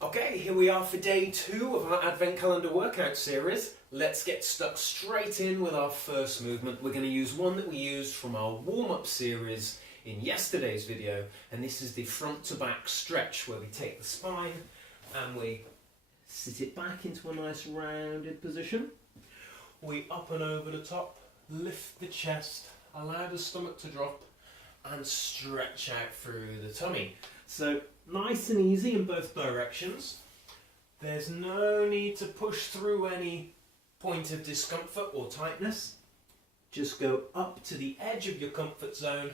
Okay, here we are for day 2 of our Advent Calendar workout series. Let's get stuck straight in with our first movement. We're going to use one that we used from our warm-up series in yesterday's video, and this is the front to back stretch, where we take the spine and we sit it back into a nice rounded position. We up and over the top, lift the chest, allow the stomach to drop and stretch out through the tummy. So nice and easy in both directions. There's no need to push through any point of discomfort or tightness. Just go up to the edge of your comfort zone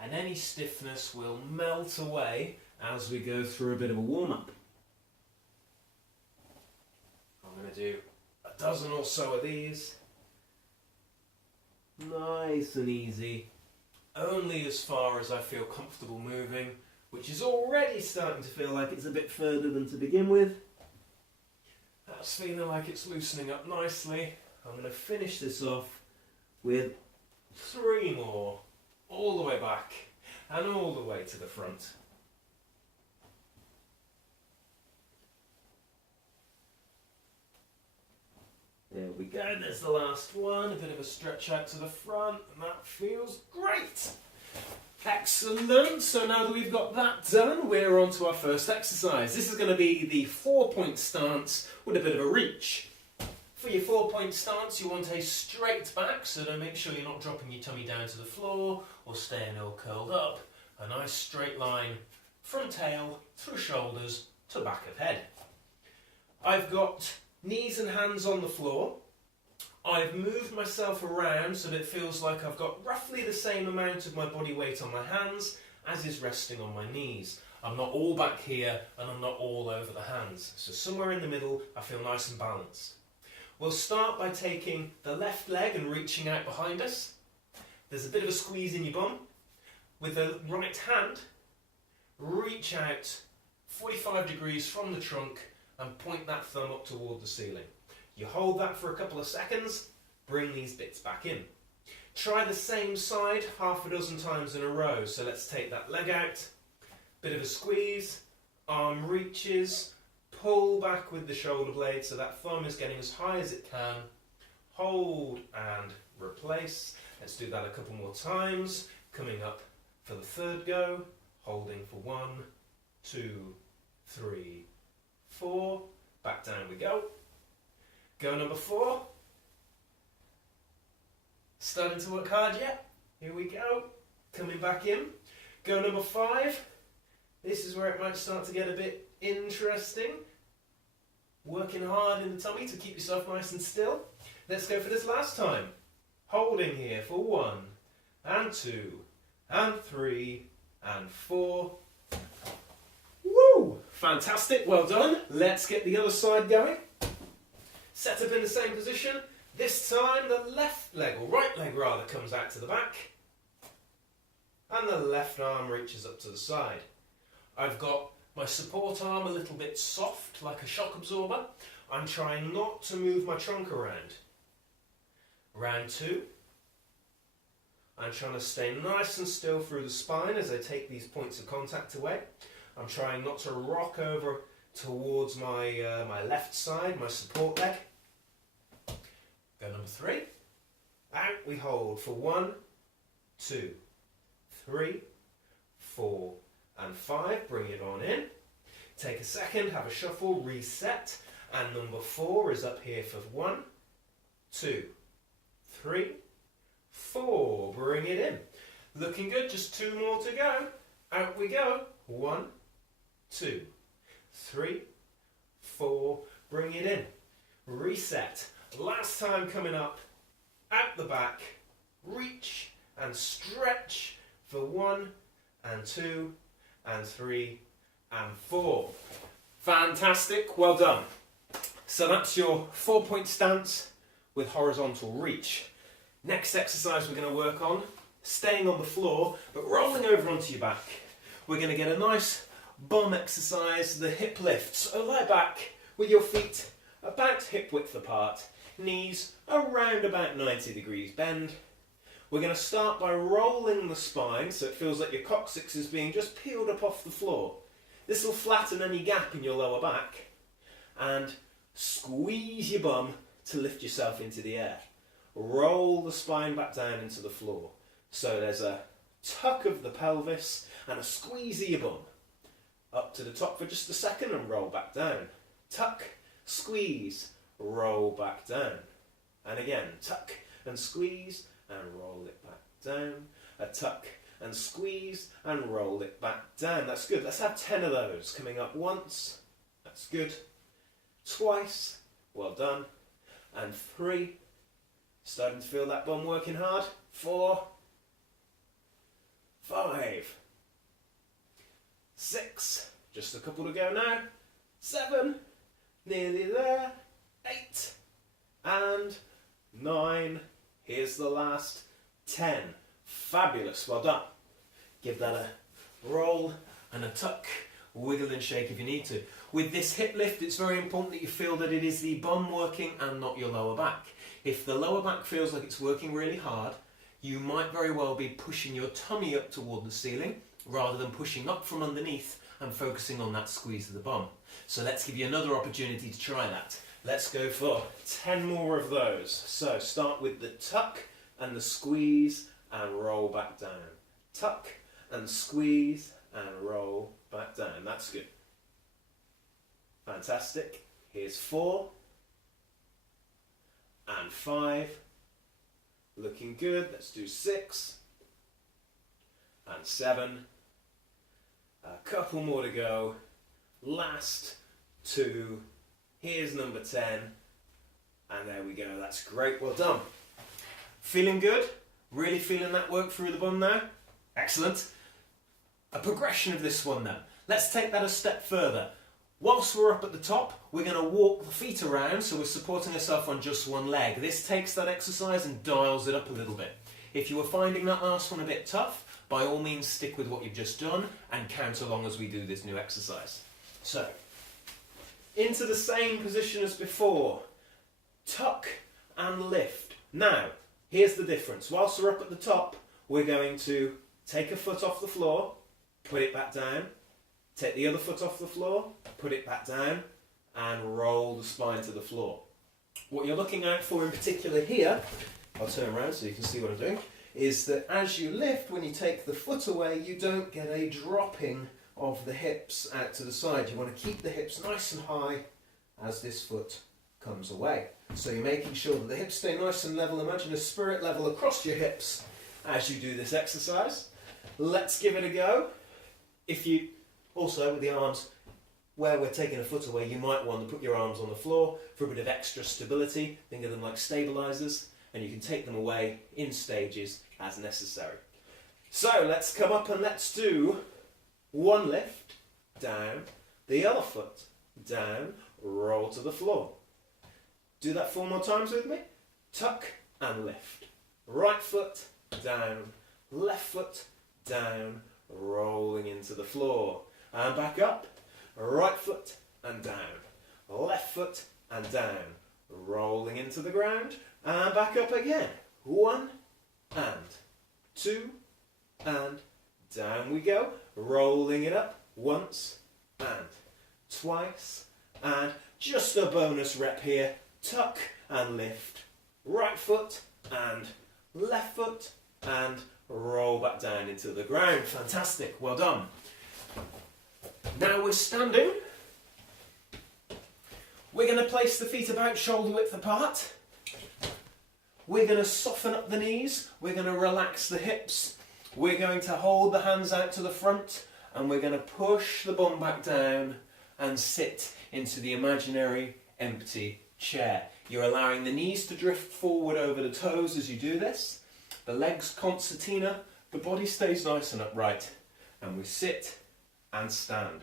and any stiffness will melt away as we go through a bit of a warm-up. I'm going to do a dozen or so of these. Nice and easy. Only as far as I feel comfortable moving, which is already starting to feel like it's a bit further than to begin with. That's feeling like it's loosening up nicely. I'm going to finish this off with 3 more, all the way back and all the way to the front. There we go, there's the last one, a bit of a stretch out to the front, and that feels great. Excellent, so now that we've got that done, we're on to our first exercise. This is going to be the 4-point stance with a bit of a reach. For your 4-point stance, you want a straight back, so to make sure you're not dropping your tummy down to the floor or staying all curled up. A nice straight line from tail through shoulders to back of head. I've got knees and hands on the floor. I've moved myself around so that it feels like I've got roughly the same amount of my body weight on my hands as is resting on my knees. I'm not all back here and I'm not all over the hands. So somewhere in the middle, I feel nice and balanced. We'll start by taking the left leg and reaching out behind us. There's a bit of a squeeze in your bum. With the right hand, reach out 45 degrees from the trunk and point that thumb up toward the ceiling. You hold that for a couple of seconds, bring these bits back in. Try the same side half a dozen times in a row. So let's take that leg out, bit of a squeeze, arm reaches, pull back with the shoulder blade so that thumb is getting as high as it can, hold and replace. Let's do that a couple more times, coming up for the third go, holding for 1, 2, 3, 4, back down we go. Go number 4. Starting to work hard yet? Here we go. Coming back in. Go number 5. This is where it might start to get a bit interesting. Working hard in the tummy to keep yourself nice and still. Let's go for this last time. Holding here for 1, and 2, and 3, and 4. Woo! Fantastic, well done. Let's get the other side going. Set up in the same position. This time the left leg, or right leg rather, comes out to the back. And the left arm reaches up to the side. I've got my support arm a little bit soft, like a shock absorber. I'm trying not to move my trunk around. Round 2. I'm trying to stay nice and still through the spine as I take these points of contact away. I'm trying not to rock over towards my left side, my support leg. Go number 3. Out we hold for 1, 2, 3, 4, and 5. Bring it on in. Take a second, have a shuffle, reset. And number 4 is up here for 1, 2, 3, 4. Bring it in. Looking good, just 2 more to go. Out we go. 1, 2, 3, 4. Bring it in. Reset. Last time coming up. Out the back. Reach and stretch for 1, and 2, and 3, and 4. Fantastic. Well done. So that's your 4-point stance with horizontal reach. Next exercise we're going to work on, staying on the floor, but rolling over onto your back. We're going to get a nice bum exercise, the hip lift. So lie back with your feet about hip width apart, knees around about 90 degrees bend. We're going to start by rolling the spine so it feels like your coccyx is being just peeled up off the floor. This will flatten any gap in your lower back, and squeeze your bum to lift yourself into the air. Roll the spine back down into the floor. So there's a tuck of the pelvis and a squeeze of your bum. Up to the top for just a second and roll back down. Tuck, squeeze, roll back down. And again, tuck and squeeze and roll it back down. A tuck and squeeze and roll it back down. That's good. Let's have 10 of those. Coming up once. That's good. Twice. Well done. And 3. Starting to feel that bum working hard. 4. 5. 6. Just a couple to go now. 7. Nearly there. 8. And 9. Here's the last. 10. Fabulous. Well done. Give that a roll and a tuck. Wiggle and shake if you need to. With this hip lift, it's very important that you feel that it is the bum working and not your lower back. If the lower back feels like it's working really hard, you might very well be pushing your tummy up toward the ceiling rather than pushing up from underneath and focusing on that squeeze of the bum. So let's give you another opportunity to try that. Let's go for 10 more of those. So start with the tuck and the squeeze and roll back down. Tuck and squeeze and roll back down. That's good. Fantastic. Here's 4 and 5. Looking good. Let's do 6 and 7. A couple more to go. Last 2. Here's number 10. And there we go. That's great. Well done. Feeling good? Really feeling that work through the bum now? Excellent. A progression of this one then. Let's take that a step further. Whilst we're up at the top, we're going to walk the feet around so we're supporting ourselves on just one leg. This takes that exercise and dials it up a little bit. If you were finding that last one a bit tough, by all means stick with what you've just done and count along as we do this new exercise. So, into the same position as before. Tuck and lift. Now, here's the difference. Whilst we're up at the top, we're going to take a foot off the floor, put it back down, take the other foot off the floor, put it back down, and roll the spine to the floor. What you're looking out for in particular here, I'll turn around so you can see what I'm doing, is that as you lift, when you take the foot away, you don't get a dropping of the hips out to the side. You want to keep the hips nice and high as this foot comes away. So you're making sure that the hips stay nice and level. Imagine a spirit level across your hips as you do this exercise. Let's give it a go. If you also, with the arms, where we're taking a foot away, you might want to put your arms on the floor for a bit of extra stability. Think of them like stabilizers, and you can take them away in stages as necessary. So let's come up and let's do one lift, down, the other foot, down, roll to the floor. Do that 4 more times with me. Tuck and lift. Right foot, down, left foot, down, rolling into the floor. And back up. Right foot and down. Left foot and down. Rolling into the ground. And back up again. 1 and 2 and down we go. Rolling it up once and twice. And just a bonus rep here. Tuck and lift. Right foot and left foot and roll back down into the ground. Fantastic. Well done. Now we're standing. We're going to place the feet about shoulder width apart. We're going to soften up the knees. We're going to relax the hips. We're going to hold the hands out to the front and we're going to push the bum back down and sit into the imaginary empty chair. You're allowing the knees to drift forward over the toes as you do this. The legs concertina. The body stays nice and upright. And we sit and stand.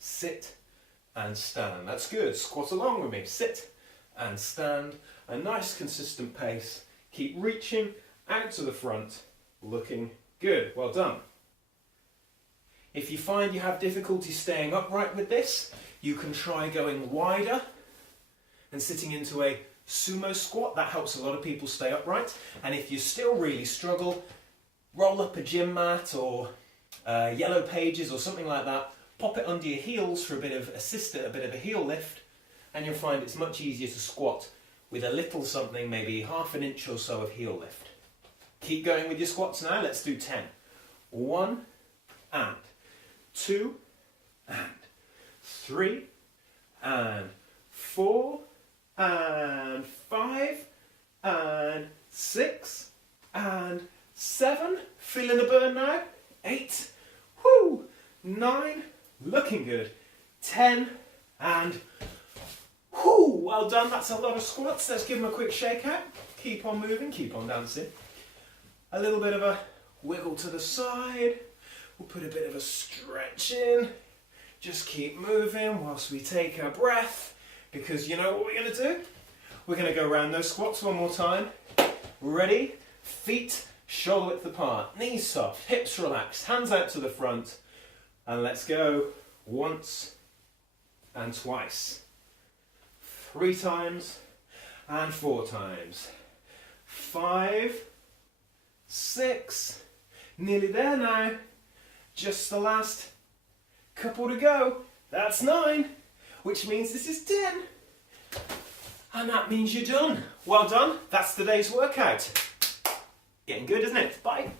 Sit and stand. That's good. Squat along with me. Sit and stand. A nice consistent pace. Keep reaching out to the front. Looking good. Well done. If you find you have difficulty staying upright with this, you can try going wider and sitting into a sumo squat. That helps a lot of people stay upright. And if you still really struggle, roll up a gym mat or Yellow Pages or something like that. pop it under your heels for a bit of a bit of a heel lift, and you'll find it's much easier to squat with a little something, maybe half an inch or so of heel lift. Keep going with your squats now. Let's do 10. 1 and 2 and 3 and 4 and 5 and 6 and 7. Feeling the burn now. 8. Whoo! 9. Looking good. 10 and whoo! Well done. That's a lot of squats. Let's give them a quick shake out. Keep on moving. Keep on dancing. A little bit of a wiggle to the side. We'll put a bit of a stretch in. Just keep moving whilst we take a breath, because you know what we're going to do? We're going to go around those squats one more time. Ready? Feet shoulder width apart, knees soft, hips relaxed, hands out to the front, and let's go. Once and twice. 3 times and 4 times. 5, 6, nearly there now. Just the last couple to go. That's 9, which means this is 10. And that means you're done. Well done. That's today's workout. Getting good, isn't it? Bye.